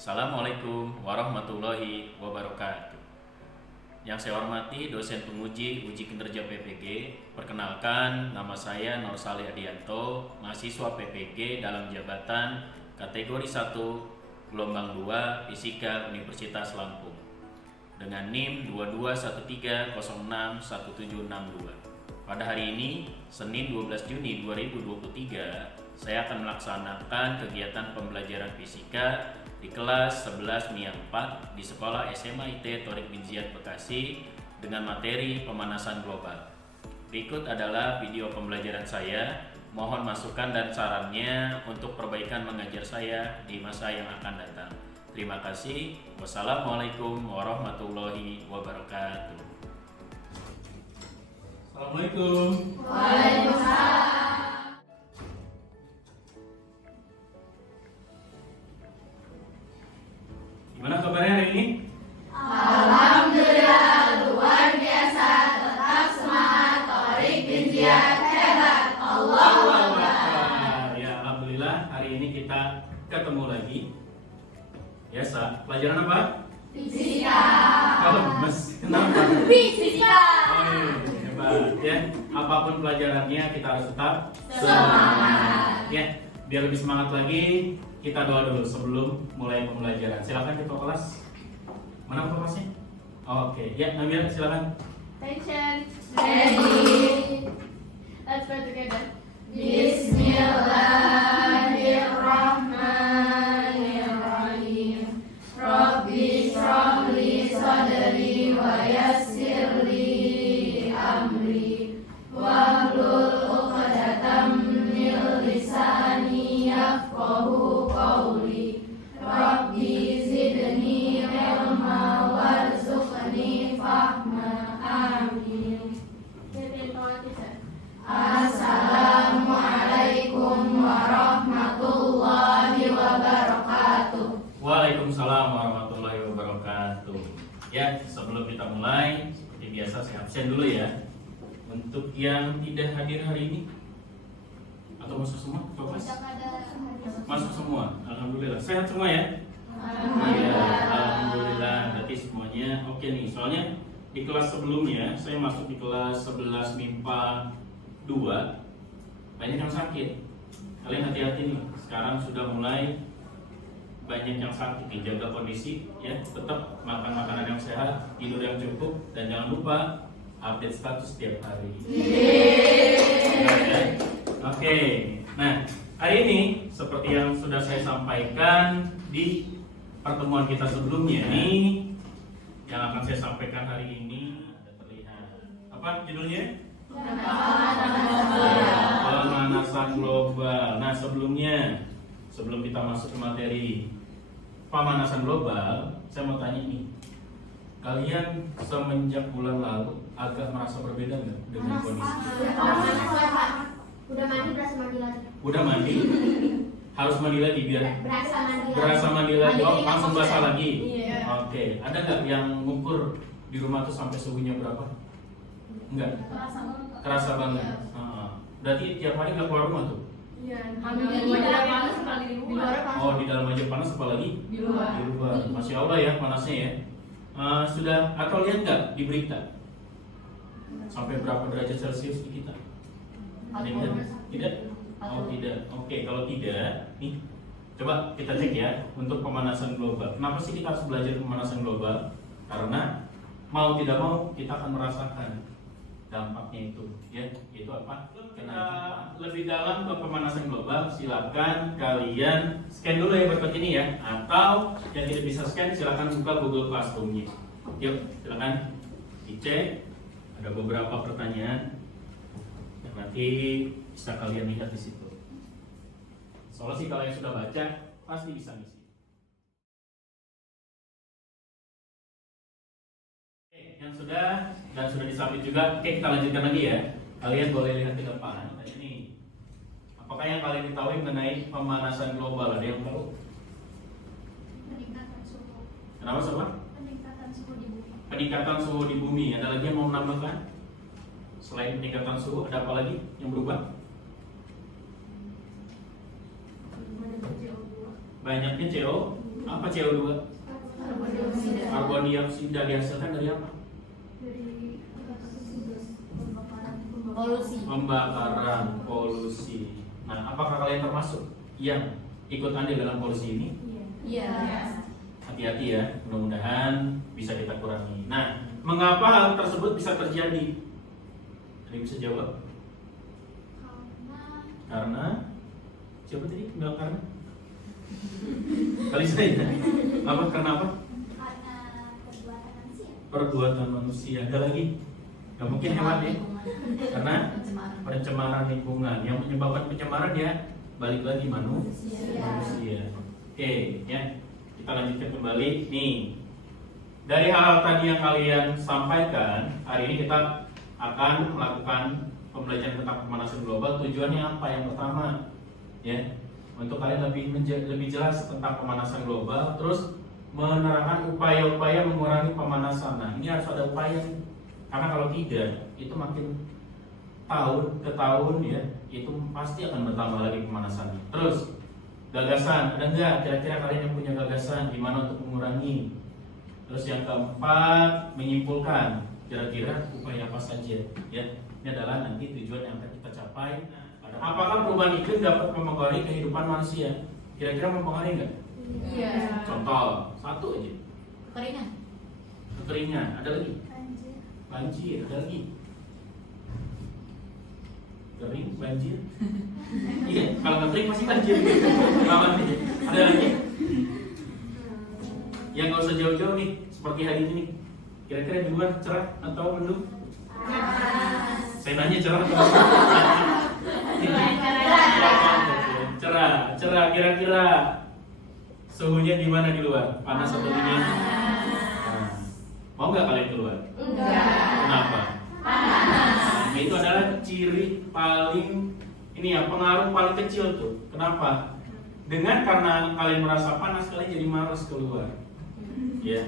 Assalamualaikum warahmatullahi wabarakatuh. Yang saya hormati dosen penguji uji kinerja PPG. Perkenalkan, nama saya Nur Salih Adianto, mahasiswa PPG dalam jabatan kategori 1 gelombang 2 Fisika Universitas Lampung dengan NIM 2213061762. Pada hari ini, Senin 12 Juni 2023, saya akan melaksanakan kegiatan pembelajaran fisika di kelas 11 MIA 4 di Sekolah SMA IT Thorik bin Ziyad Bekasi dengan materi pemanasan global. Berikut adalah video pembelajaran saya. Mohon masukan dan sarannya untuk perbaikan mengajar saya di masa yang akan datang. Terima kasih. Wassalamualaikum warahmatullahi wabarakatuh. Assalamualaikum. Waalaikumsalam. Gimana kabarnya hari ini? Alhamdulillah luar biasa, tetap semangat, Thorik bin Ziyad hebat, Allahu Akbar. Ya, alhamdulillah hari ini kita ketemu lagi. Biasa, pelajaran apa? Fisika. Kalau Mas, kenapa? Fisika. Oh iya, hebat ya. Apapun pelajarannya kita harus tetap Semangat. Ya, biar lebih semangat lagi, kita doa dulu sebelum mulai pembelajaran. Silakan ketua kelas. Mana ketua kelasnya? Oke, ya Namira silakan. Attention. Ready. Let's go together. Bismillahirrahmanirrahim. Rabbi shrah li sadri wa yassir li amri wahlul 'uqdatam min lisani yafqahu qawli. Rabbi zidni ilma warzuqni fahma. Amin. Assalamualaikum warahmatullahi wabarakatuh. Waalaikumsalam warahmatullahi wabarakatuh. Ya, sebelum kita mulai, seperti biasa saya absen dulu ya. Untuk yang tidak hadir hari ini, atau masuk semua? Coba. Masuk semua. Alhamdulillah. Sehat semua ya? Iya, alhamdulillah. Berarti semuanya oke nih. Soalnya di kelas sebelumnya saya masuk di kelas 11 MIPA 2. Banyak yang sakit. Kalian hati-hati nih. Sekarang sudah mulai banyak yang sakit nih. Jaga kondisi ya. Tetap makan makanan yang sehat, tidur yang cukup, dan jangan lupa update status setiap hari. Ya. Oke. Nah, hari ini seperti yang sudah saya sampaikan di pertemuan kita sebelumnya nih, yang akan saya sampaikan hari ini ada terlihat. Apa judulnya? Pemanasan global. Nah, sebelum kita masuk ke materi pemanasan global, saya mau tanya nih, kalian semenjak bulan lalu agak merasa berbeda nggak dengan kondisi? Udah mandi berasa mandi lagi. Udah mandi? Harus mandi lagi biar berasa mandi lagi. Oh, langsung basah lagi. Iya. Oke. Ada nggak yang ngukur di rumah tuh sampai suhunya berapa? Enggak. Kerasa banget. Berarti tiap hari nggak keluar rumah tuh? Iya. Di dalam panas apalagi di luar. Oh, di dalam aja panas apalagi? Di luar. Di luar. Masya Allah ya panasnya ya. Sudah atau lihat nggak di berita? Sampai berapa derajat Celcius di kita? Ada yang lihat? Tidak? Oh tidak. Oke, kalau tidak, nih coba kita cek ya untuk pemanasan global. Kenapa sih kita harus belajar pemanasan global? Karena mau tidak mau kita akan merasakan dampaknya itu, ya. Itu apa? Kita lebih dalam ke pemanasan global. Silakan kalian scan dulu ya berikut ini ya. Atau yang tidak bisa scan, silakan buka Google Classroom-nya. Yuk, silakan dicek. Ada beberapa pertanyaan yang nanti bisa kalian lihat di situ. Soalnya sih kalau yang sudah baca pasti bisa ngisi. Oke, yang sudah dan sudah disubmit juga. Oke, kita lanjutkan lagi ya. Kalian boleh lihat ke depan. Nah, ini apakah yang kalian ketahui mengenai pemanasan global? Ada yang tahu? Peningkatan suhu. Kenapa sobat? Peningkatan suhu di bumi. Peningkatan suhu di bumi. Ada lagi yang mau menambahkan? Selain peningkatan suhu, ada apa lagi yang berubah? Banyaknya CO2. Apa CO2? Karbon dioksida dihasilkan dari apa? Polusi. Pembakaran, polusi. Nah, apakah kalian termasuk yang ikut andil dalam polusi ini? Iya. Hati-hati ya, mudah-mudahan bisa kita kurangi. Nah, mengapa hal tersebut bisa terjadi? Ada yang bisa jawab? Karena siapa tadi bilang karena? Kali saya. Apa? Karena apa? Karena perbuatan manusia. Perbuatan manusia. Ada lagi? Gak mungkin hewan ya? Karena pencemaran lingkungan. Yang menyebabkan pencemaran ya balik lagi manusia. Oke, ya. Kita lanjutkan kembali. Nih, dari hal tadi yang kalian sampaikan, hari ini kita akan melakukan pembelajaran tentang pemanasan global. Tujuannya apa? Yang pertama, ya, untuk kalian lebih jelas tentang pemanasan global, terus menerangkan upaya-upaya mengurangi pemanasan. Nah, ini harus ada upaya, karena kalau tidak, itu makin tahun ke tahun ya, itu pasti akan bertambah lagi pemanasannya. Terus gagasan, ada enggak kira-kira kalian yang punya gagasan gimana untuk mengurangi? Terus yang keempat, menyimpulkan kira-kira upaya apa saja ya. Ini adalah nanti tujuan yang akan kita capai. Apakah perubahan iklim dapat mempengaruhi kehidupan manusia? Kira-kira mempengaruhi enggak? Iya. Contoh, satu aja. Kekeringan. Kekeringan, ada lagi? Banjir, ada lagi? Kering, banjir. Iya, kalau nggak kering masih banjir. Lawan nih. Ada lagi? Yang nggak usah jauh-jauh nih, seperti hari ini nih. Kira-kira di luar cerah atau mendung? Saya nanya cerah atau cerah, cerah. Kira-kira suhunya gimana di luar? Panas atau dingin? Nah, mau nggak kalian keluar? Kenapa? Nah, itu adalah ciri paling ini ya, pengaruh paling kecil tuh. Kenapa? Karena kalian merasa panas, kalian jadi malas keluar. Ya,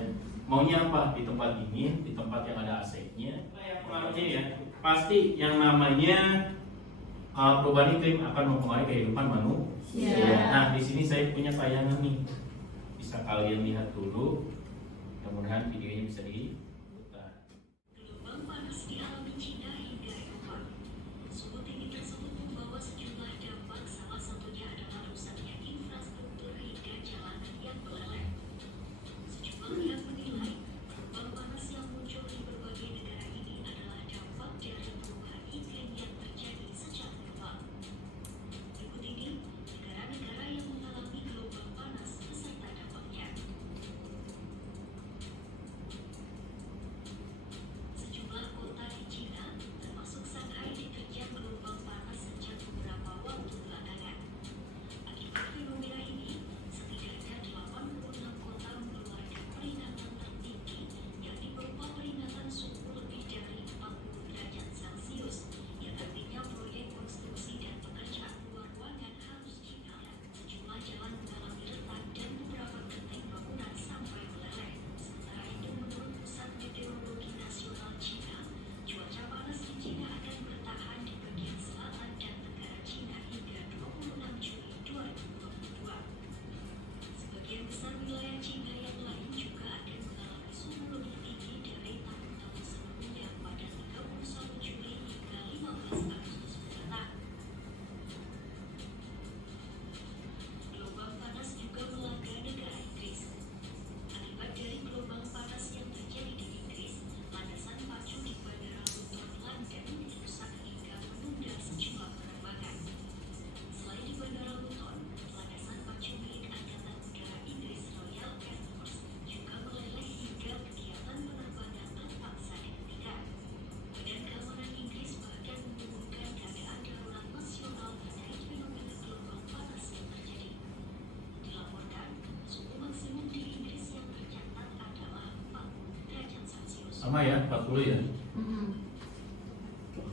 maunya apa? Di tempat dingin, di tempat yang ada AC-nya. Nah, yang pengaruhnya ya, pasti yang namanya perubahan iklim akan mempengaruhi kehidupan manusia. Nah, di sini saya punya tayangan nih, bisa kalian lihat dulu. Mudah-mudahan videonya bisa diputar. Gelombang panas dialami China hingga Eropa. Suhu tinggi tersebut membawa sejumlah dampak, salah satunya adalah rusaknya infrastruktur hingga jalanan yang meleleh. Sejumlah pihak menilai gelombang panas yang muncul di berbagai negara ini adalah dampak dari perubahan iklim yang terjadi secara global. Berikut ini negara-negara yang mengalami gelombang panas beserta dampaknya. Sejumlah kota di China, termasuk Shanghai, diterjang gelombang panas sejak beberapa waktu belakangan. Akibat fenomena ini, setidaknya 86 kota mengeluarkan peringatan tertinggi, yakni berupa peringatan suhu lebih dari 40 derajat Celcius, yang artinya proyek konstruksi dan pekerjaan luar ruangan harus dihentikan. Sejumlah jalan mengalami retak dan beberapa genteng bangunan sampai meleleh. Sementara itu, menurut Pusat Meteorologi Nasional China, cuaca panas di China akan bertahan di bagian selatan dan tenggara China hingga 26 Juli 2022. Sebagian besar wilayah China yang lain juga akan mengalami suhu lebih tinggi dari tahun-tahun sebelumnya pada 31 Juli hingga 15 Agustus mendatang. Gelombang panas juga melanda negara Inggris. Akibat dari gelombang panas yang terjadi di Inggris, landasan pacu di Bandara Luton London dirusak hingga menunda sejumlah penerbangan. Selain di Bandara Luton, landasan pacu milik Angkatan Udara Inggris Royal Air Force juga meleleh hingga kegiatan penerbangan terpaksa dihentikan. Badan Keamanan Inggris bahkan mengumumkan keadaan darurat nasional terkait fenomena gelombang panas yang terjadi. Dilaporkan, suhu maksimum di Inggris yang tercatat adalah 40 derajat Celcius. Sama ya, 40 ya.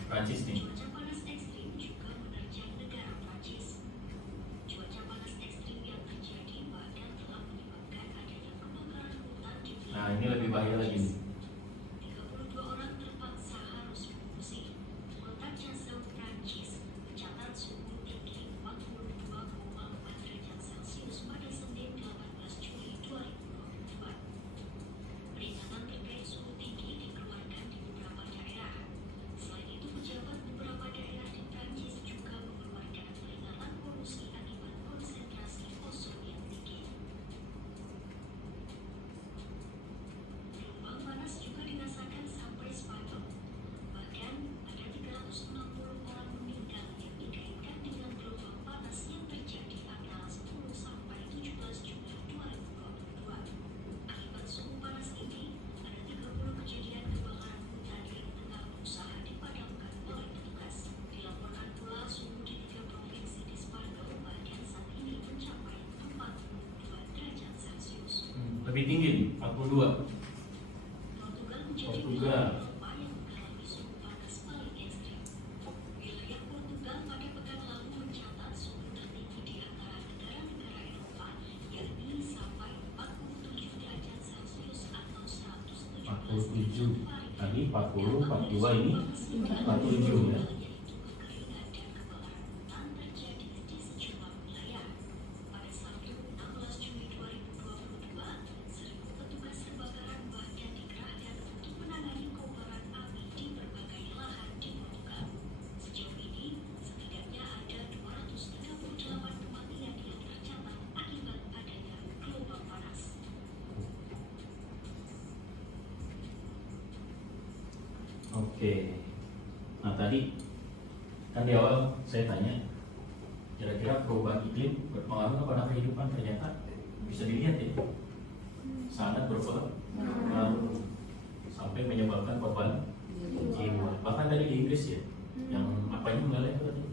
Prancis nih. Cuaca panas ekstrim juga menerjang negara Prancis. Cuaca panas ekstrim yang terjadi bahkan telah menyebabkan adanya kebakaran hutan di Nah, ini lebih bahaya lagi nih. 32 orang terpaksa harus mengungsi. Kota Cassel, Prancis, mencatat suhu tinggi 42,4 derajat Celcius pada Senin 18 Juli Lebih tinggi nih, 42. Portugal menjadi Portugal. Eropa yang mengalami suhu panas paling ekstrim. Wilayah Portugal pada pekan lalu mencatat suhu tertinggi di antara negara-negara Eropa, yakni sampai 47 derajat Celcius atau 117 47. Tadi 40, 42 ini 47 ya. yaitu kekeringan dan kebakaran hutan terjadi di sejumlah wilayah. Pada Sabtu 16 Juni 2022, 1.000 petugas kebakaran bahkan dikerahkan untuk menangani kobaran api di berbagai lahan di Portugal. Sejauh ini, setidaknya ada 238 kematian yang tercatat akibat adanya gelombang panas. Oke. Nah tadi kan di awal saya tanya kira-kira perubahan iklim berpengaruh kepada kehidupan, ternyata bisa dilihat ya sangat berpengaruh sampai menyebabkan korban jiwa. Bahkan tadi di Inggris ya yang apanya meleleh itu tadi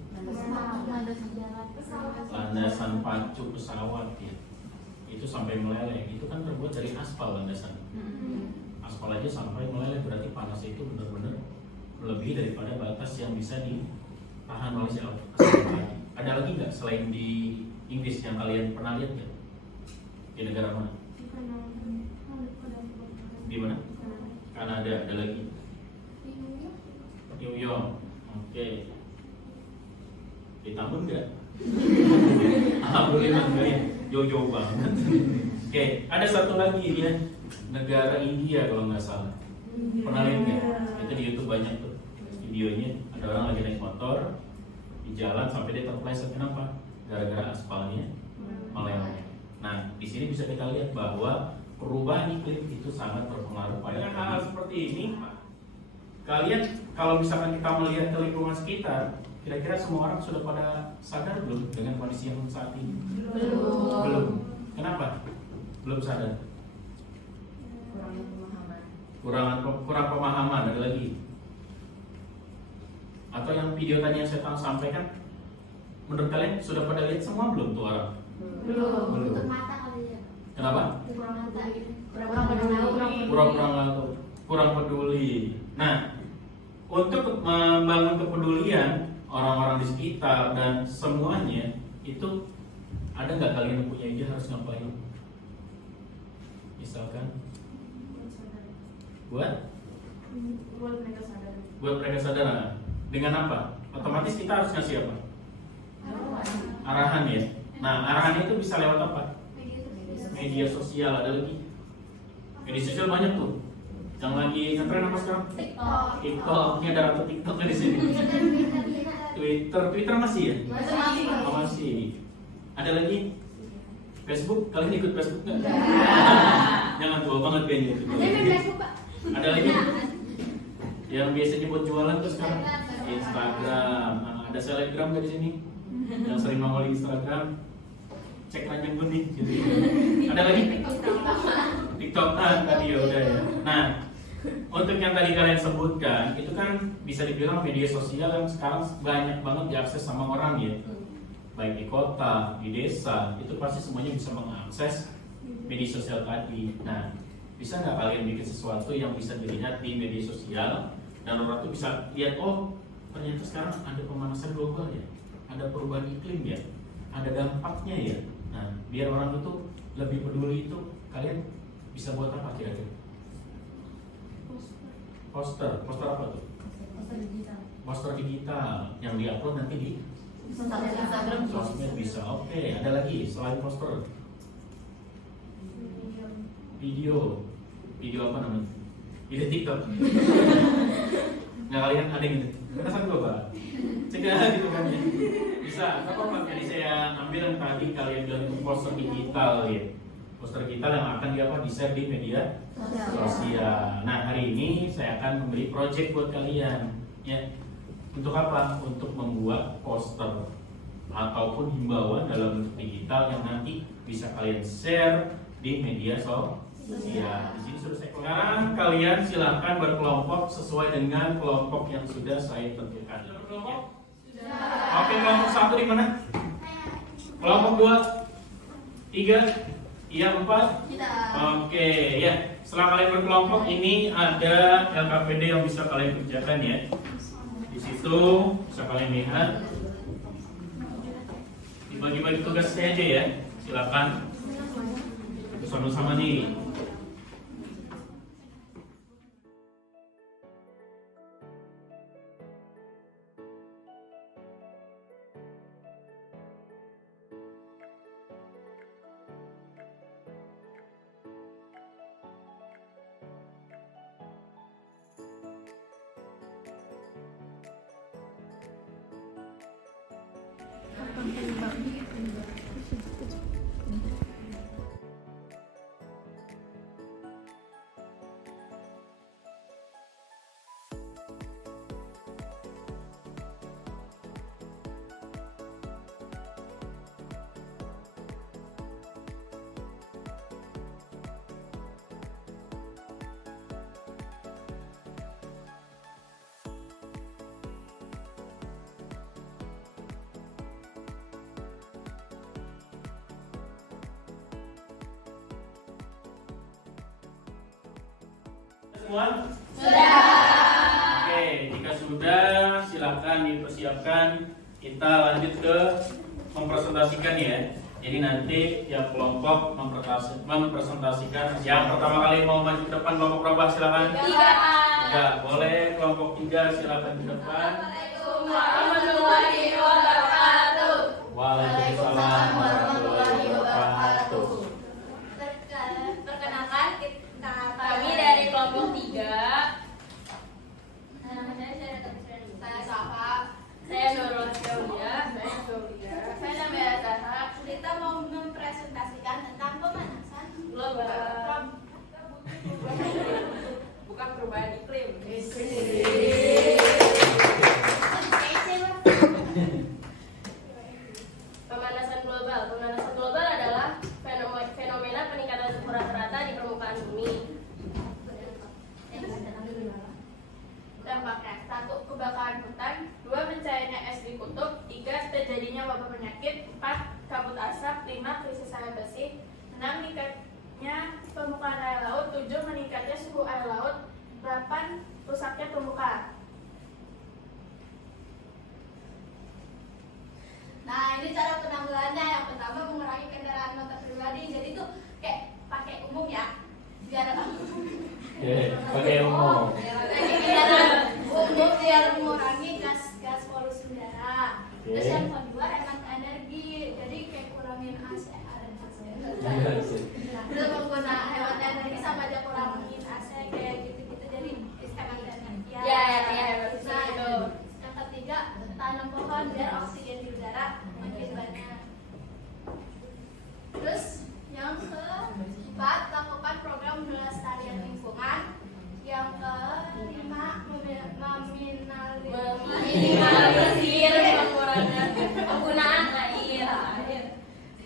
landasan pacu pesawat ya itu sampai meleleh. Itu kan terbuat dari aspal landasan. Aspal aja sampai meleleh, berarti panas itu benar-benar lebih daripada batas yang bisa ditahan oleh si aspal tadi. Ada lagi nggak selain di Inggris yang kalian pernah lihat nggak? Di negara mana? Di mana? Kanada. Ada lagi? New York. Oke. Di Tambun nggak? Alhamdulillah nggak ya. Jauh-jauh banget. Oke. Ada satu lagi ya. Negara India kalau nggak salah. Pernah lihat nggak? Itu di YouTube banyak tuh videonya. Ada orang lagi naik motor di jalan sampai dia terpleset. Kenapa? Gara-gara aspalnya meleleh. Nah, di sini bisa kita lihat bahwa perubahan iklim itu sangat berpengaruh pada dengan hal seperti ini. Kalian kalau misalkan kita melihat ke lingkungan sekitar, kira-kira semua orang sudah pada sadar belum dengan kondisi yang saat ini? Belum. Kenapa? Belum sadar. Kurang pemahaman. Ada lagi? Atau yang video tadi yang saya sampaikan, menurut kalian sudah pada lihat semua belum tuh orang? Belum. Tutup mata kali ya. Kenapa? Kurang mata gitu. Kurang peduli. Nah, untuk membangun kepedulian orang-orang di sekitar dan semuanya itu, ada nggak kalian yang punya ide harus ngapain? Misalkan buat mereka sadar. Dengan apa? Otomatis kita harus ngasih apa? Arahan ya. Nah, arahan itu bisa lewat apa? Media sosial. Ada lagi? Media sosial banyak tuh. Yang lagi ngetren apa sekarang? TikTok. Ini ada ratu TikTok di sini. Twitter masih ya? Oh, masih. Ada lagi? Facebook? Kalian ikut Facebook nggak? Jangan tua banget kayaknya itu. Ada lagi? Yang biasanya buat jualan tuh sekarang Instagram. Nah, ada selebgram nggak di sini? Yang sering nongol di Instagram, cek aja gue nih. Ada lagi? TikTok tadi ya udah ya. Nah, untuk yang tadi kalian sebutkan itu kan bisa dibilang media sosial yang sekarang banyak banget diakses sama orang ya. Baik di kota, di desa, itu pasti semuanya bisa mengakses media sosial tadi. Nah, bisa nggak kalian bikin sesuatu yang bisa dilihat di media sosial dan orang tuh bisa lihat, oh ternyata sekarang ada pemanasan global ya, ada perubahan iklim ya, ada dampaknya ya. Nah, biar orang itu lebih peduli, itu kalian bisa buat apa kira-kira? Poster apa tuh? Poster digital yang diupload nanti di sosmed bisa. Oke, ada lagi selain poster? Video apa namanya? Video TikTok. Nah, kalian ada yang gitu? Kita satu coba cegah gitu kan ya. Bisa, apa jadi saya ambil yang tadi kalian bilang itu poster digital ya. Poster digital yang akan di-share di media sosial. Nah, hari ini saya akan memberi project buat kalian ya. Untuk apa? Untuk membuat poster ataupun himbauan dalam bentuk digital yang nanti bisa kalian share di media sosial. Di sini sudah saya sekarang kalian silakan berkelompok sesuai dengan kelompok yang sudah saya tentukan. Oke, kelompok 1 di mana? Kelompok 2, 3, Iya 4? Kita. Oke, ya. Setelah kalian berkelompok, ini ada LKPD yang bisa kalian kerjakan ya. Di situ bisa kalian lihat. Dibagi-bagi tugasnya aja ya. Silakan. Bersama-sama nih. Semua? Sudah. Oke, jika sudah, silakan dipersiapkan. Kita lanjut ke mempresentasikan ya. Jadi nanti tiap kelompok mempresentasikan. Yang pertama kali mau maju ke depan kelompok berapa? Silakan. 3. Boleh kelompok 3 silakan di depan. Assalamualaikum warahmatullahi wabarakatuh. Waalaikumsalam warahmatullahi wabarakatuh. Perkenalkan Kami dari kelompok 3. saya Safa. Saya Nurul Syaulia. Saya Nabila Zahra. Kita mau mempresentasikan tentang pemanasan Global. Bukan perubahan iklim. Pemanasan global. Pemanasan global adalah fenomena peningkatan suhu rata-rata di permukaan bumi. Dampaknya 1. Kebakaran hutan. 2. Mencairnya es di kutub. 3. Terjadinya wabah penyakit. 4. Kabut asap. 5. Krisis air bersih. 6. Meningkatnya permukaan air laut. 7. Meningkatnya suhu air laut. 8. Rusaknya permukaan. Nah, ini cara penanggulangannya. Yang pertama, mengurangi kendaraan motor pribadi. Jadi tuh kayak pakai umum ya. Biar Pakai umum. biar mengurangi gas polusi udara. Terus yang kedua, hemat energi. Jadi kayak kurangin AC. Terus menggunakan hemat energi sama aja kurangin AC kayak gitu-gitu. Jadi hemat energi. Ya. Nah, yang ketiga, tanam pohon biar oksigen di udara makin banyak. Terus yang keempat, lakukan program pelestarian lingkungan. Yang kelima, Minimalisir penggunaan air.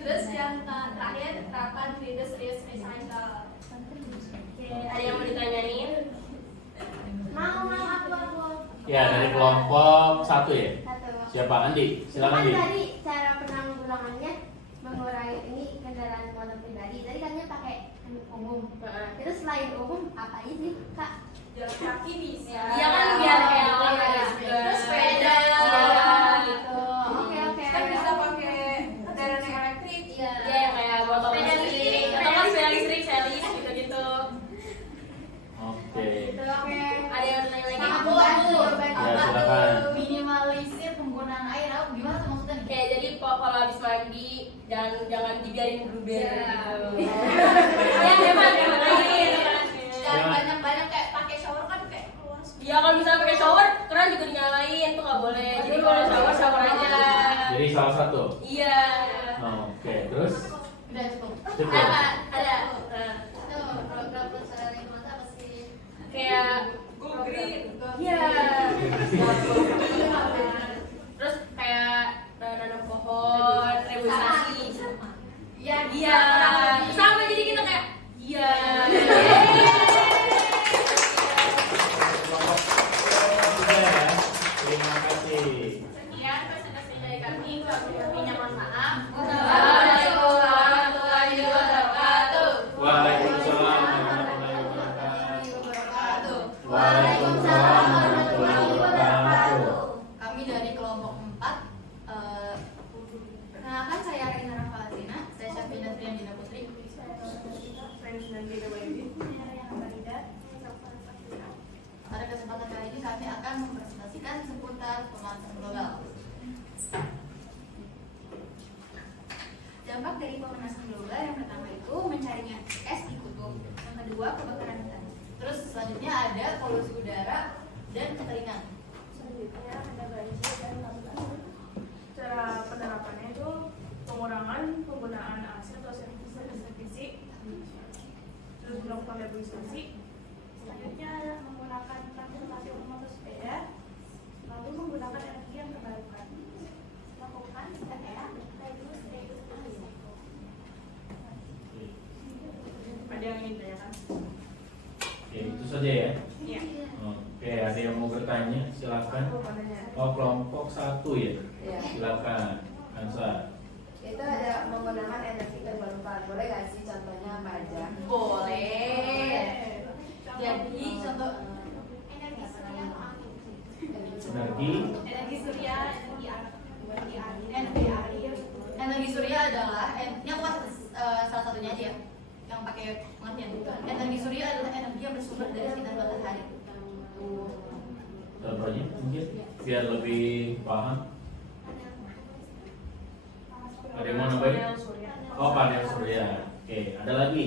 Terus yang terakhir, terapkan reduce, reuse, recycle. Oke, ada yang mau ditanyain? Mau aku. Ya, dari kelompok 1 ya. Satu. Siapa? Andi. Silakan Kan Andi. tadi cara penanggulangannya mengurangi ini kendaraan motor pribadi. Tadi katanya pakai umum. Terus selain umum apa aja sih, Kak? Jalan kaki bisa. Iya kan biar kayak orang Terus sepeda. Gitu. Oke. Kan bisa pakai kendaraan yang elektrik. Iya. Ya yang kayak motor Sepeda listrik listrik. atau kan sepeda listrik, selis gitu-gitu. Oke. Oke. Ada yang nanya lagi? Aku. Ya, silakan. Minimalisir penggunaan air. Gimana tuh maksudnya? Kayak jadi kalau habis mandi jangan dibiarin berluber gitu. Ya hemat air. Jangan banyak-banyak kayak pakai shower kan kayak keluar. Ya kalau misalnya pakai shower, keran juga dinyalain tuh nggak boleh. Jadi kalau shower aja. Jadi salah satu. Iya. Oke, terus Udah cukup. cukup. Ada. Nah, Tuh, program pelestarian lingkungan apa sih? kayak Go green. Iya. Terus kayak nanam pohon, reboisasi. Iya, Iya. Sama jadi kita kayak iya. Terima kasih. Sekian presentasi dari kami. Kurang lebihnya mohon maaf. Assalamualaikum warahmatullahi wabarakatuh. panasnya global, yang pertama itu mencarinya es di kutub, yang kedua kebakaran hutan. Terus selanjutnya ada polusi udara dan kekeringan. Selanjutnya ada banjir dan kabut asap. Cara penerapannya itu pengurangan penggunaan AC atau sertifikasi, terus melakukan reboisasi. Selanjutnya adalah menggunakan transportasi umum atau sepeda, lalu menggunakan energi yang terbarukan. Lakukan Ada yang ingin ditanyakan? Oke, itu saja ya. Iya. Oke, ada yang mau bertanya? Silakan. Oh, kelompok 1 ya. Iya. Silakan. Kansa. Itu ada menggunakan energi terbarukan. Boleh nggak sih contohnya apa aja? Boleh. Jadi contoh Energi surya atau angin. Energi. Energi surya, energi air. energi surya adalah ini aku kasih salah satunya aja ya, yang pakai pengertian. Energi surya adalah energi yang bersumber dari sinar matahari. Contohnya mungkin biar lebih paham. Ada yang mau nambahin? Panel surya. Oh, panel surya. Oke, ada lagi.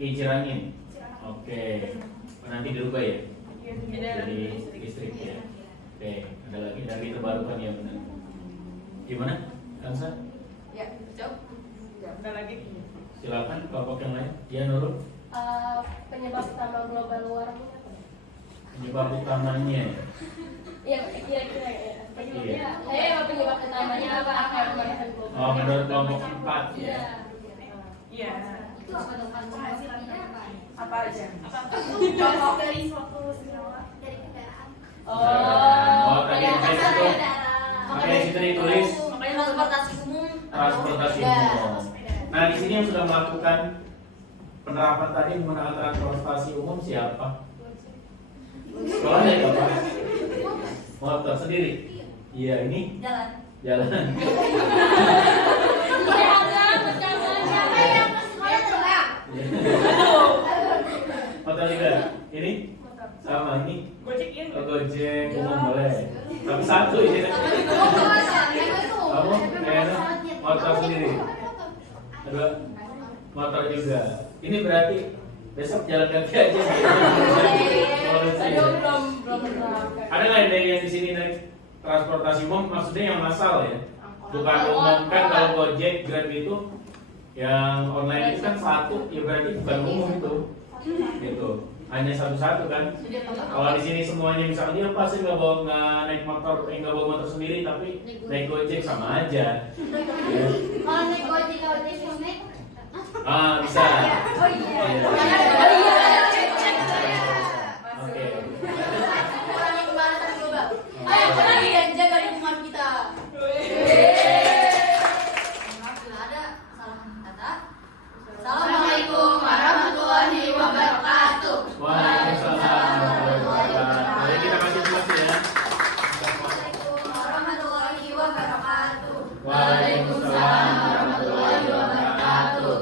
Kincir angin. Oke. Nanti dirubah ya. Jadi listrik ya. Oke, ada lagi dari terbarukan ya benar. Gimana, Kansa? Ya, jawab. Ada lagi? Silakan kelompok yang lain. Ya, Nurul. Penyebab utama global warming apa? Penyebab utamanya. Iya, kira-kira ya. Iya. Penyebab utamanya apa? Apa yang menyebabkan global? Oh, menurut kelompok 4 Iya. ya. Iya. Itu apa dong? Penghasilannya apa? Apa aja? Contoh dari suatu senyawa. Dari kendaraan. Oh, tadi kayak kayak kasar gitu. ya. Makanya situ ditulis Makanya transportasi umum. transportasi Ya. umum. Nah, di sini yang sudah melakukan penerapan tadi menggunakan transportasi umum siapa? Sekolahnya apa? Motor sendiri. Iya, ini Jalan. jalan. Siapa yang ke sekolah terbang? Motor juga. Ini sama ini. Gojek ya? Oh, Gojek umum boleh. Tapi satu ya. Kamu kayaknya motor sendiri. Kedua motor juga. Ini berarti besok jalan kaki aja. Aduh, belum menerapkan. Ada nggak dari yang di sini naik transportasi umum? Maksudnya yang massal ya? Bukan umum kan kalau Gojek, Grab itu yang online itu kan satu, ya berarti bukan umum itu. Gitu. Hanya satu-satu kan? Kalau di sini semuanya misalnya dia pasti nggak naik motor, nggak bawa motor sendiri, tapi naik Gojek sama aja. Ya. Kalau naik gojek kalau naik naik. Ah, bisa. Oh iya. Oke. Orang yang kemana tadi coba? Ayo, lagi yang jaga lingkungan kita. Maaf bila ada salah kata. Assalamualaikum warahmatullahi wabarakatuh. Waalaikumsalam warahmatullahi wabarakatuh. Mari kita kasih aplaus ya. Assalamualaikum warahmatullahi wabarakatuh. Waalaikumsalam warahmatullahi wabarakatuh.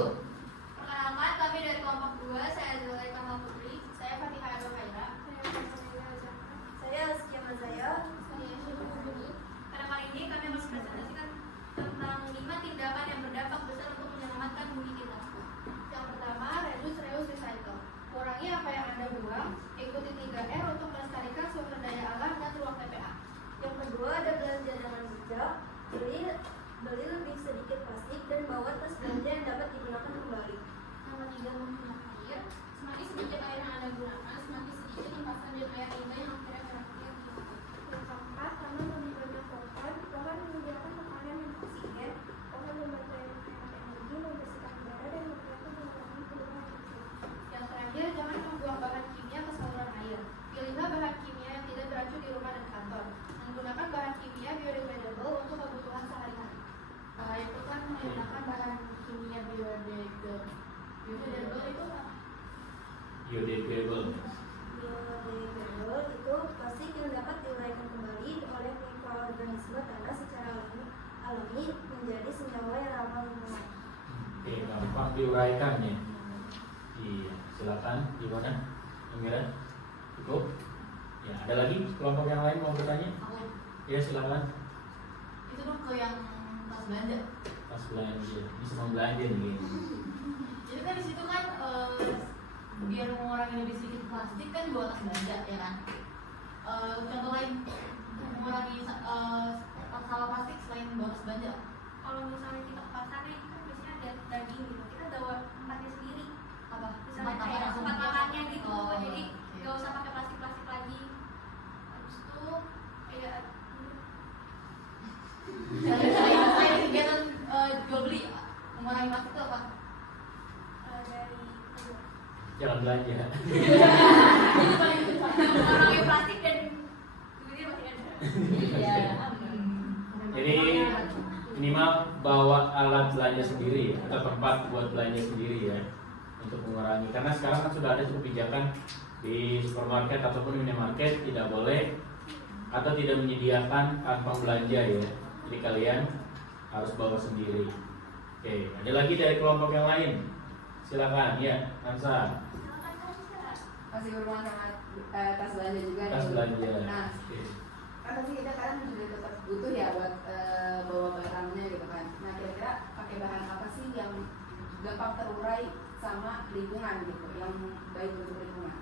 Perkenalkan kami dari kelompok 2, saya Zulaika Putri, saya Fatihah Rohaira, saya Askia Mazaya, saya Syukur. Pada kali ini kami harus presentasikan tentang 5 tindakan yang berdampak besar untuk menyelamatkan bumi kita. Yang pertama, reduce, recycle. Kurangi apa yang Anda buang, ikuti 3R untuk melestarikan sumber daya alam dan ruang TPA. Yang kedua, ada belanja dengan bijak, beli lebih sedikit plastik dan bawa tas belanja yang dapat digunakan kembali. Nomor 3, menghemat air. Semakin sedikit air yang Anda gunakan, semakin sedikit lempasan dan air limbah yang akhirnya berakhir. Yang keempat, tanam lebih banyak pohon. Pohon menyediakan makanan dan oksigen. Pohon membantu hemat energi, membersihkan udara dan membantu mengurangi kebutuhan listrik. Yang terakhir, jangan membuang bahan kimia ke saluran air. Pilihlah bahan kimia yang tidak beracun di rumah dan kantor. Menggunakan bahan kimia biodegradable untuk kebutuhan sehari-hari. Itu kan menggunakan bahan kimia biodegradable. Biodegradable itu apa? Biodegradable. Biodegradable itu plastik yang dapat diuraikan kembali oleh mikroorganisme tanah secara alami menjadi senyawa yang ramah lingkungan. Oke, gampang diuraikannya. Iya, silakan. Gimana? Amira? Cukup? Ya, ada lagi kelompok yang lain mau bertanya? Ya, silakan. Itu yang tas belanja. Pas belanja, bisa belanja nih. Jadi kan di situ kan biar mengurangi lebih sedikit plastik kan bawa tas belanja ya kan. Contoh lain mengurangi sampah plastik selain bawa tas belanja. Kalau misalnya kita ke pasar nih, kan biasanya ada daging gitu, kita bawa tempatnya sendiri. Apa? Misalnya Tempat kayak langsung. tempat makannya gitu, Oh, jadi oke. nggak usah pakai plastik-plastik lagi. Habis itu kayak Selain kegiatan jual beli mengurangi plastik itu apa? dari Jangan belanja. Itu paling cepat. mengurangi plastik dan duitnya masih ada. Iya. Jadi minimal bawa alat belanja sendiri atau tempat buat belanja sendiri ya untuk mengurangi. Karena sekarang kan sudah ada kebijakan di supermarket ataupun minimarket tidak boleh atau tidak menyediakan kantong belanja ya. Jadi kalian harus bawa sendiri. Oke, ada lagi dari kelompok yang lain. Silakan ya, Hansa. Masih berhubungan sama tas belanja juga Tas nih. belanja. Nah, Oke. kan pasti kita kan juga tetap butuh ya buat bawa barangnya gitu kan. Nah, kira-kira pakai bahan apa sih yang gampang terurai sama lingkungan gitu, yang baik untuk lingkungan?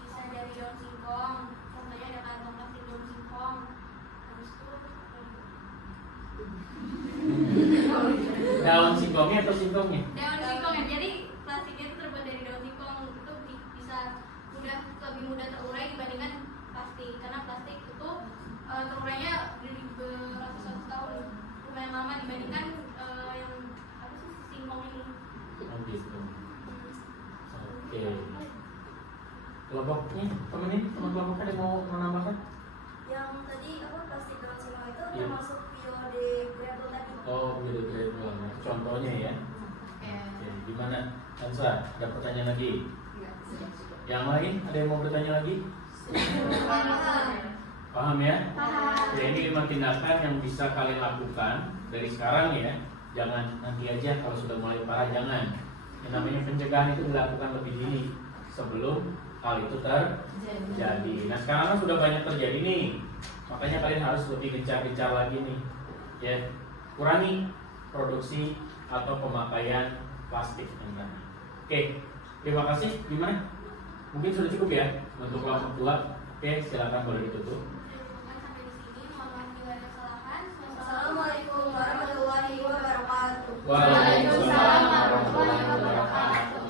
Bisa dari daun singkong, contohnya ada kantong plastik daun singkong. Habis itu Daun singkongnya atau singkongnya? daun singkong ya, jadi plastiknya itu terbuat dari daun singkong, itu bisa lebih mudah terurai dibandingkan plastik, karena plastik itu terurainya dari beratus-ratus tahun, lumayan lama dibandingkan yang apa sih singkong ini. Oh gitu. Oke. Kelompoknya, teman kelompoknya ada mau menambahkan? Yang tadi apa plastik daun singkong itu Iya. termasuk biodegradable tadi. Oh, biodegradable. Contohnya ya. Oke. Oke, gimana? Hansa, ada pertanyaan lagi? Enggak, sudah cukup. Yang lain ada yang mau bertanya lagi? Paham ya? Paham. Ya, ini 5 tindakan yang bisa kalian lakukan dari sekarang ya. Jangan nanti aja kalau sudah mulai parah, jangan. Yang namanya pencegahan itu dilakukan lebih dini sebelum hal itu terjadi. Nah sekarang kan sudah banyak terjadi nih, makanya kalian harus lebih gencar-gencar lagi nih, ya. Kurangi produksi atau pemakaian plastik yang tadi. Oke, terima kasih. Gimana? Mungkin sudah cukup ya untuk kelompok 2. Oke, silakan boleh ditutup. Sampai di sini, mohon maaf jika ada kesalahan. Assalamualaikum warahmatullahi wabarakatuh. Waalaikumsalam warahmatullahi wabarakatuh.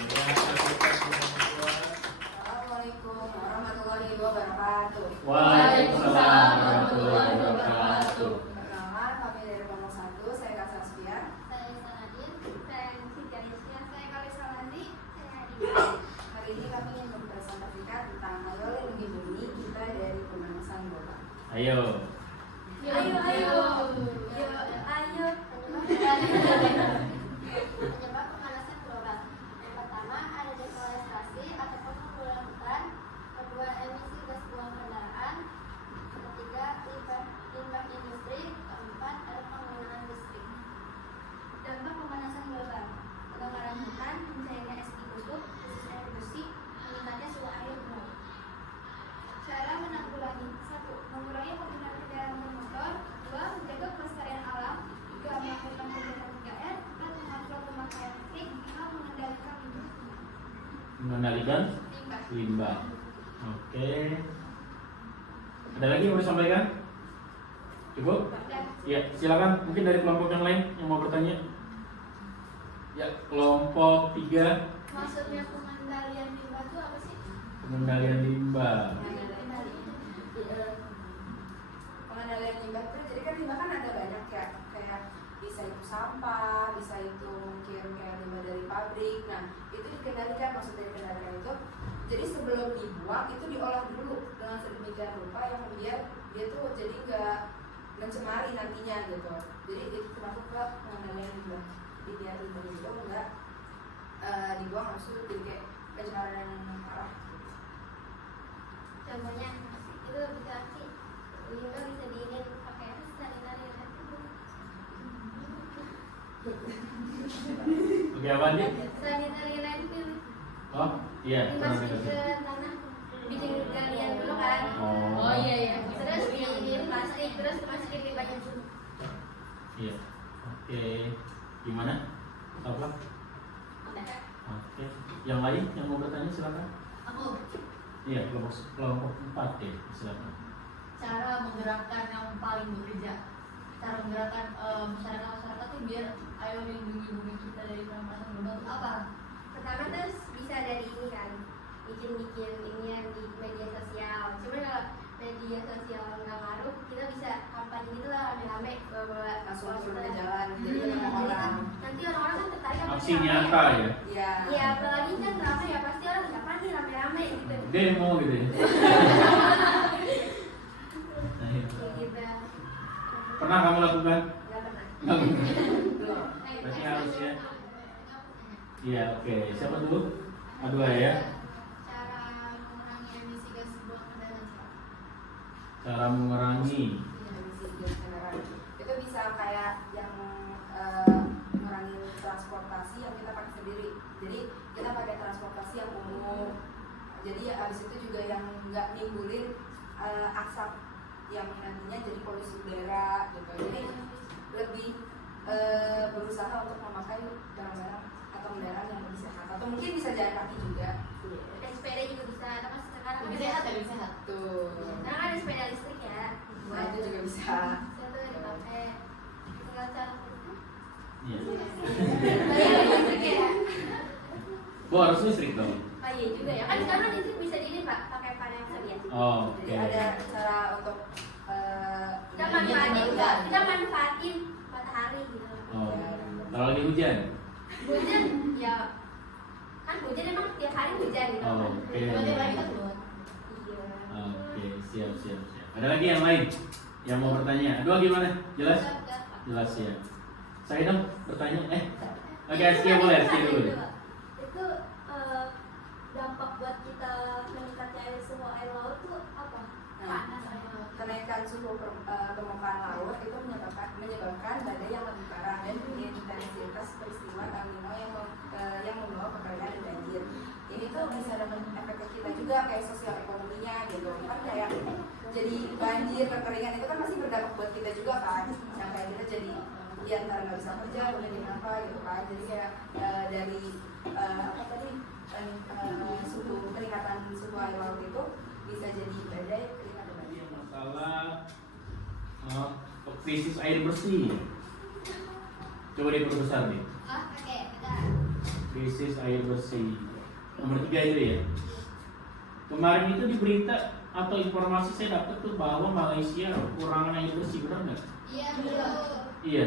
Assalamualaikum warahmatullahi wabarakatuh. Waalaikumsalam warahmatullahi wabarakatuh. Perkenalkan, kami dari kelompok 1, saya Kak Saskia. Saya Sanadin, saya Siti Alicia, saya Kalisa Landi, saya Adi. Hari ini kami ingin mempresentasikan tentang ayo lindungi bumi kita dari pemanasan global. Ayo. Ayo. Penyebab pemanasan global. Yang pertama ada deforestasi ataupun penggunaan hutan. Kedua emisi gas buang kendaraan. Ketiga limbah industri. Keempat ada penggunaan listrik. Dampak pemanasan global. Kebakaran hutan, mencairnya es di kutub, krisis air bersih, meningkatnya suhu air di laut. Cara menanggulangi: 1. Mengurangi penggunaan kendaraan bermotor. 2. Menjaga kelestarian alam. 3. Melakukan kegiatan 3R. 4. Mengontrol pemakaian listrik. 5. Mengendalikan limbah. Mengendalikan limbah. Oke. Ada lagi yang mau disampaikan? Cukup? Dan Ya, silakan. Mungkin dari kelompok yang lain yang mau bertanya. Ya, kelompok 3, maksudnya pengendalian limbah itu apa sih? pengendalian limbah. Pengendalian limbah itu, jadi kan limbah kan ada banyak ya, kayak bisa itu sampah, bisa itu mungkin kayak limbah dari pabrik. Nah, itu dikendalikan, maksudnya dikendalikan itu jadi sebelum dibuang itu diolah dulu dengan sedemikian rupa yang biar dia tuh jadi nggak mencemari nantinya gitu. Jadi itu termasuk ke pengendalian limbah. Jadi biar limbah itu nggak dibuang langsung jadi kayak pencemaran yang parah. Contohnya itu bisa sih limbah bisa diinin pakai sanitary napkin. Oke, apa nih? Sanitary napkin. Oh, iya. Dimasukin ke tanah, bikin galian dulu kan. Oh. Oh iya iya. Terus diinin plastik, terus masukin limbahnya dulu. Iya. Oke. Gimana? Apa? Oke. Yang lain yang mau bertanya silakan. Aku Iya, kelompok 4 ya, silakan. cara menggerakkan yang paling bekerja, cara menggerakkan masyarakat itu biar ayo melindungi bumi kita dari pemanasan global itu apa? Pertama tuh bisa dari ini kan, bikin ini yang di media sosial. Cuma kalau media sosial nggak ngaruh, kita bisa kampanye gitu lah rame-rame bawa Langsung turun ke jalan, jadi orang-orang. Nanti orang-orang kan tertarik sama Aksi rame. nyata ya. Iya. Iya, apalagi kan rame ya pasti orang siapa nih rame-rame gitu. Demo gitu ya. Nah, iya. Kayak gitu. Pernah kamu lakukan? Nggak pernah. Nggak. Belum. Berarti harus ya. Iya, oke. Siapa dulu? Adua ya. Cara mengurangi emisi gas buang kendaraan. Cara mengurangi. Emisi gas kendaraan. Itu bisa kayak yang mengurangi transportasi yang kita pakai sendiri. Jadi kita pakai transportasi yang umum. Jadi abis itu juga yang nggak nimbulin asap yang nantinya jadi polusi udara gitu. Jadi lebih berusaha untuk memakai barang-barang atau kendaraan yang lebih sehat. Atau mungkin bisa jalan kaki juga. Dan sepeda juga bisa. Atau kan sekarang Lebih ada- sehat ya, lebih sehat. Tuh. Sekarang ada sepeda listrik ya. Nah itu juga bisa. Itu tuh dipakai. Tinggal cara Iya. bayar listrik ya. Bu harus listrik dong. Oh iya juga ya. Kan sekarang listrik bisa di ini Pak, pakai panel surya. Oh, Jadi oke. ada cara untuk Kita manfaatin enggak? Kita manfaatin matahari gitu. Oh. Kalau lagi hujan. Hujan ya kan hujan emang tiap hari hujan gitu. Oh, oke. Berarti lagi kita keluar. Iya. Oke, siap. Ada lagi yang lain yang mau bertanya? Aduh, gimana? Jelas? Jelas ya. Saya dong bertanya. Oke, Askia boleh, Askia dulu. Itu dampak buat kita meningkatnya air semua air laut tuh apa? Nah, kenaikan suhu permukaan laut itu menyebabkan badai yang lebih parah dan intensitas peristiwa El Nino yang membawa kekeringan dan banjir. Ini tuh bisa dapat efek ke kita juga kayak sosial ekonominya gitu. Kan kayak jadi banjir, kekeringan itu kan masih berdampak buat kita juga kan. Yang kayak kita jadi ya antara nggak bisa kerja, kemudian apa gitu kan. Jadi kayak dari apa tadi peningkatan suhu air laut itu bisa jadi badai, kekeringan dan banjir. Masalah krisis air bersih. Coba diperbesar nih. Oke, udah. Krisis air bersih. Nomor 3 itu ya. Kemarin itu di berita atau informasi saya dapat tuh bahwa Malaysia kekurangan air bersih, benar nggak? Iya, betul. Iya.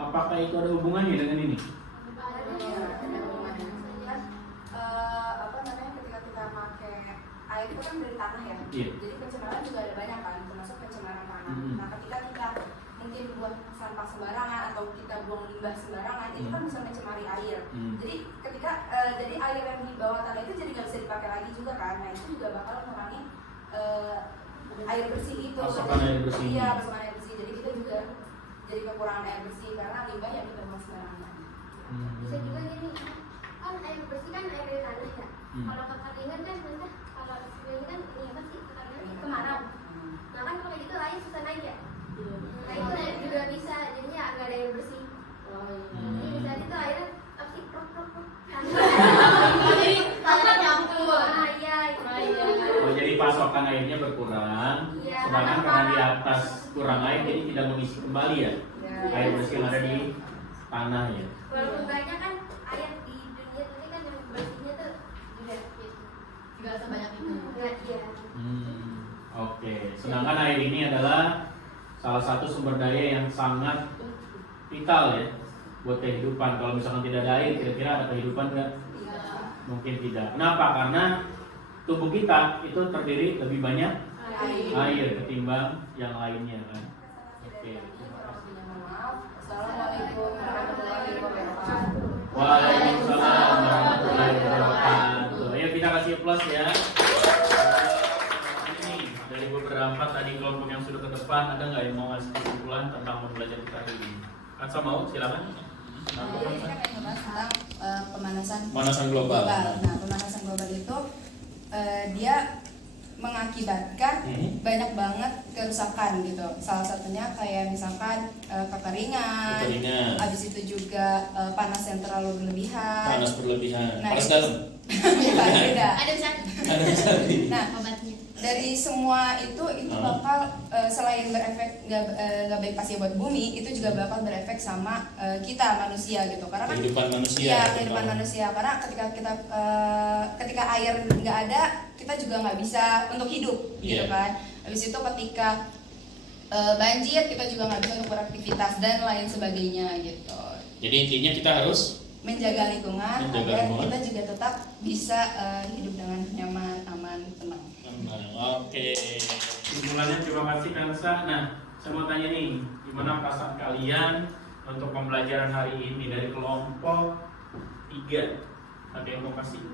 Apakah itu ada hubungannya dengan ini? Apa namanya ketika kita pakai air itu kan dari tanah ya. Iya. Jadi pencemaran juga ada banyak kan, termasuk pencemaran tanah. Nah ketika kita mungkin buang sampah sembarangan atau kita buang limbah sembarangan itu kan bisa mencemari air. Jadi ketika jadi air yang di bawah tanah itu jadi nggak bisa dipakai lagi juga kan. Nah itu juga bakal mengurangi air bersih itu. Pasokan air bersih. Iya, pasokan air bersih. Jadi kita juga jadi kekurangan air bersih karena limbah yang kita buang sembarangan. Bisa juga gini, kan air bersih kan air dari tanah ya. Kalau kekeringan kan nanti kalau ini kan ini apa sih kekeringan kemarau. Nah kan kalau gitu air susah naik ya. Nah itu air juga bisa, jadinya nggak ada air bersih. Jadi bisa itu airnya tapi prok. Jadi tanah nyampur. Iya. Oh, jadi pasokan airnya berkurang, Iya, sedangkan karena karena di parah. atas kurang air jadi tidak mengisi kembali ya air bersih yang ada di tanah ya. Walaupun banyak kan air di dunia ini kan yang bersihnya tuh juga Tidak sebanyak itu. enggak ya. Oke, sedangkan air ini adalah salah satu sumber daya yang sangat vital ya buat kehidupan. Kalau misalkan tidak ada air, kira-kira ada kehidupan nggak? Mungkin tidak. Kenapa? Karena tubuh kita itu terdiri lebih banyak air ketimbang yang lainnya kan. Oke. Assalamualaikum warahmatullahi wabarakatuh. Waalaikumsalam warahmatullahi wabarakatuh. Ayo kita kasih plus ya. Ini dari beberapa tadi kelompok yang sudah ke depan, ada nggak yang mau ngasih kesimpulan tentang belajar kita hari ini? Kansa mau, silakan. Jadi ini kan yang ngebahas tentang pemanasan Pemanasan global. Nah, pemanasan global itu dia mengakibatkan banyak banget kerusakan gitu. Salah satunya kayak misalkan kekeringan, habis itu juga panas yang terlalu berlebihan. Panas berlebihan. Nah, Panas itu- dalam. Beda. Ada bisa Nah, obatnya. dari semua itu bakal selain berefek nggak baik pasti buat bumi, itu juga bakal berefek sama kita manusia gitu. Karena kan Kehidupan manusia. iya, kehidupan manusia. Karena ketika air nggak ada, kita juga nggak bisa untuk hidup gitu Iya. kan. Habis itu ketika banjir, kita juga nggak bisa untuk beraktivitas dan lain sebagainya gitu. Jadi intinya kita harus Menjaga lingkungan Menjaga agar lingkungan. kita juga tetap bisa hidup dengan nyaman, aman, tenang. Oke. Kesimpulannya terima kasih Kansa. Nah, saya mau tanya nih, gimana perasaan kalian untuk pembelajaran hari ini dari kelompok 3? Ada yang mau kasih?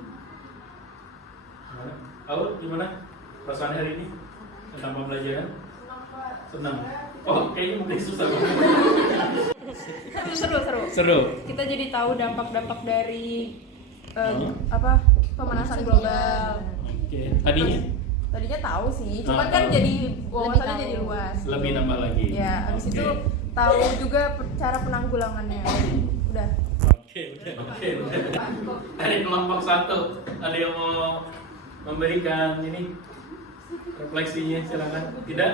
Gimana? Gimana perasaan hari ini tentang pembelajaran? Senang. Oh, kayaknya mungkin susah. Seru. Seru. Kita jadi tahu dampak-dampak dari pemanasan Surya. global. Oke. Tadinya tahu sih, cuman Ah, kan tahu. jadi wawasannya tahu. jadi luas. Lebih nambah lagi. Ya, habis Oke. itu tahu juga cara penanggulangannya. Udah. Oke. Dari kelompok 1 ada yang mau memberikan ini refleksinya, silakan. Tidak?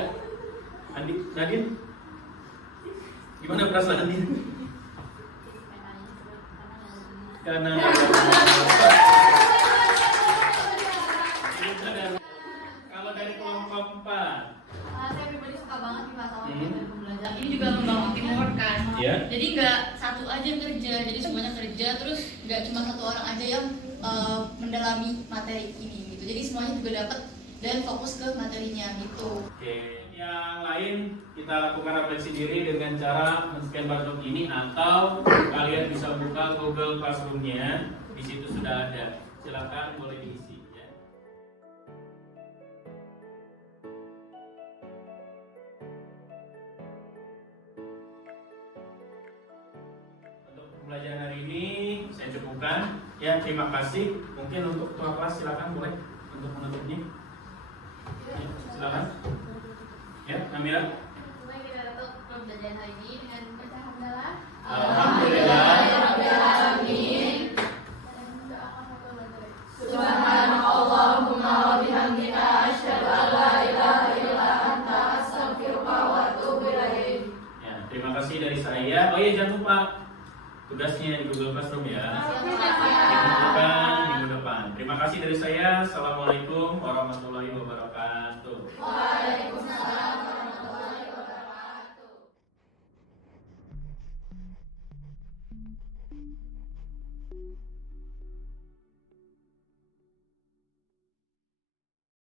Andi, Nadine? Gimana perasaannya? Karena kalau dari kelompok 4 Saya pribadi suka banget nih masalah Hmm. dari pembelajaran. Ini juga membangun teamwork kan. Iya. Jadi nggak satu aja yang kerja, jadi semuanya kerja. Terus nggak cuma satu orang aja yang mendalami materi ini gitu. Jadi semuanya juga dapat dan fokus ke materinya gitu. Oke, yang lain kita lakukan refleksi diri dengan cara men-scan barcode ini atau kalian bisa buka Google Classroom-nya. Di situ sudah ada. Silakan boleh diisi ya. Untuk pembelajaran hari ini saya cukupkan. Ya, terima kasih. Mungkin untuk ketua kelas silakan boleh untuk menutupnya. Ya, silakan. Ya, Namira. Semoga kita dapat pembelajaran hari ini dengan baca hamdalah. Alhamdulillahirrahmanirrahim. Subhanallahumma wa bihamdika asyhadu an la ilaha illa anta astaghfiruka wa atubu ilaik. Ya, terima kasih dari saya. Oh iya, jangan lupa tugasnya di Google Classroom ya. Dibutuhkan minggu depan. Terima kasih dari saya. Assalamualaikum warahmatullahi wabarakatuh.